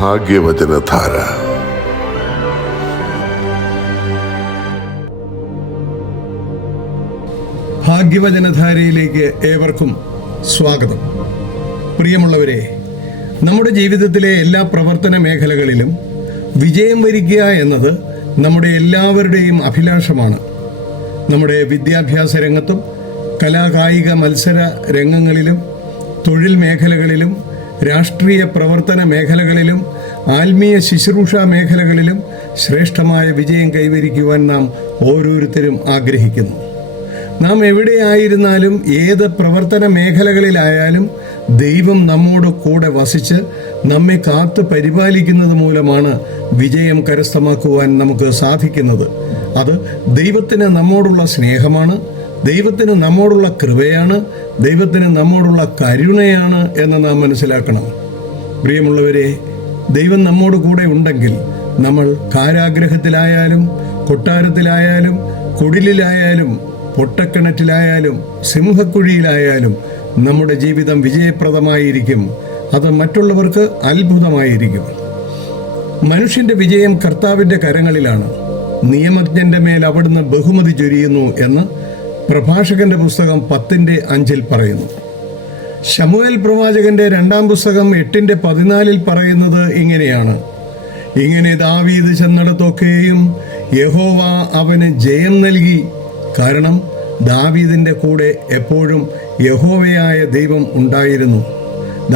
ഭാഗ്യവചനധാര. ഭാഗ്യവചനധാരയിലേക്ക് ഏവർക്കും സ്വാഗതം. പ്രിയമുള്ളവരെ, നമ്മുടെ ജീവിതത്തിലെ എല്ലാ പ്രവർത്തന മേഖലകളിലും വിജയം വരിക്കുക എന്നത് നമ്മുടെ എല്ലാവരുടെയും അഭിലാഷമാണ്. നമ്മുടെ വിദ്യാഭ്യാസ രംഗത്തും കലാകായിക മത്സര രംഗങ്ങളിലും തൊഴിൽ മേഖലകളിലും രാഷ്ട്രീയ പ്രവർത്തന മേഖലകളിലും ആത്മീയ ശുശ്രൂഷ മേഖലകളിലും ശ്രേഷ്ഠമായ വിജയം കൈവരിക്കുവാൻ നാം ഓരോരുത്തരും ആഗ്രഹിക്കുന്നു. നാം എവിടെയായിരുന്നാലും ഏത് പ്രവർത്തന മേഖലകളിലായാലും ദൈവം നമ്മോട് കൂടെ വസിച്ച് നമ്മെ കാത്തു പരിപാലിക്കുന്നത് മൂലമാണ് വിജയം കരസ്ഥമാക്കുവാൻ നമുക്ക് സാധിക്കുന്നത്. അത് ദൈവത്തിന് നമ്മോടുള്ള സ്നേഹമാണ്, ദൈവത്തിന് നമ്മോടുള്ള കൃപയാണ്, ദൈവത്തിന് നമ്മോടുള്ള കരുണയാണ് എന്ന് നാം മനസ്സിലാക്കണം. പ്രിയമുള്ളവരെ, ദൈവം നമ്മോട് കൂടെ ഉണ്ടെങ്കിൽ നമ്മൾ കാരാഗ്രഹത്തിലായാലും കൊട്ടാരത്തിലായാലും കുടിലിലായാലും പൊട്ടക്കിണറ്റിലായാലും സിംഹക്കുഴിയിലായാലും നമ്മുടെ ജീവിതം വിജയപ്രദമായിരിക്കും. അത് മറ്റുള്ളവർക്ക് അത്ഭുതമായിരിക്കും. മനുഷ്യന്റെ വിജയം കർത്താവിന്റെ കരങ്ങളിലാണ്. നിയമജ്ഞന്റെ മേൽ അവിടുന്ന് ബഹുമതി ചൊരിയുന്നു എന്ന് പ്രഭാഷകന്റെ പുസ്തകം 10:5 പറയുന്നു. ശമൂവേൽ പ്രവാചകന്റെ 2-ാം പുസ്തകം 8:14 പറയുന്നത് ഇങ്ങനെയാണ്: ഇങ്ങനെ ദാവീദ് ചെന്നിടത്തൊക്കെയും യഹോവ അവന് ജയം നൽകി, കാരണം ദാവീദിന്റെ കൂടെ എപ്പോഴും യഹോവയായ ദൈവം ഉണ്ടായിരുന്നു.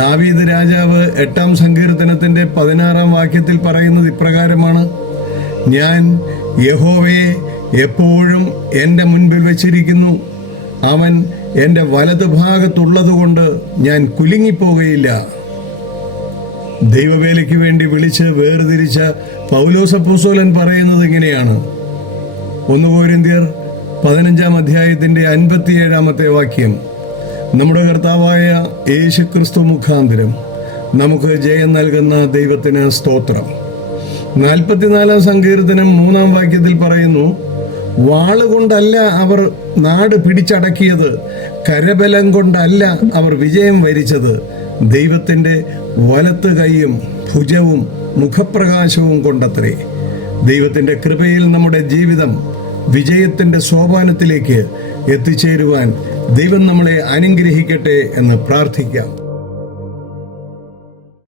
ദാവീദ് രാജാവ് 8-ാം സങ്കീർത്തനത്തിന്റെ 16-ാം വാക്യത്തിൽ പറയുന്നത് ഇപ്രകാരമാണ്: ഞാൻ യഹോവയെ എപ്പോഴും എൻ്റെ മുൻപിൽ വച്ചിരിക്കുന്നു, അവൻ എൻ്റെ വലതു ഭാഗത്തുള്ളതുകൊണ്ട് ഞാൻ കുലുങ്ങിപ്പോകയില്ല. ദൈവവേലയ്ക്ക് വേണ്ടി വിളിച്ച് വേർതിരിച്ച പൗലോസ് അപ്പോസ്തലൻ പറയുന്നത് ഇങ്ങനെയാണ്: 1 കൊരിന്ത്യർ 15-ാം അധ്യായത്തിന്റെ 57-ാമത്തെ വാക്യം: നമ്മുടെ കർത്താവായ യേശുക്രിസ്തു മുഖാന്തരം നമുക്ക് ജയം നൽകുന്ന ദൈവത്തിന് സ്തോത്രം. 44-ാം സങ്കീർത്തനം 3-ാം വാക്യത്തിൽ പറയുന്നു: വാളുകൊണ്ടല്ല അവർ നാട് പിടിച്ചടക്കിയത്, കരബലം കൊണ്ടല്ല അവർ വിജയം വരിച്ചത്, ദൈവത്തിൻ്റെ വലത്ത് കൈയും ഭുജവും മുഖപ്രകാശവും കൊണ്ടത്രേ. ദൈവത്തിൻ്റെ കൃപയിൽ നമ്മുടെ ജീവിതം വിജയത്തിൻ്റെ സോപാനത്തിലേക്ക് എത്തിച്ചേരുവാൻ ദൈവം നമ്മളെ അനുഗ്രഹിക്കട്ടെ എന്ന് പ്രാർത്ഥിക്കാം.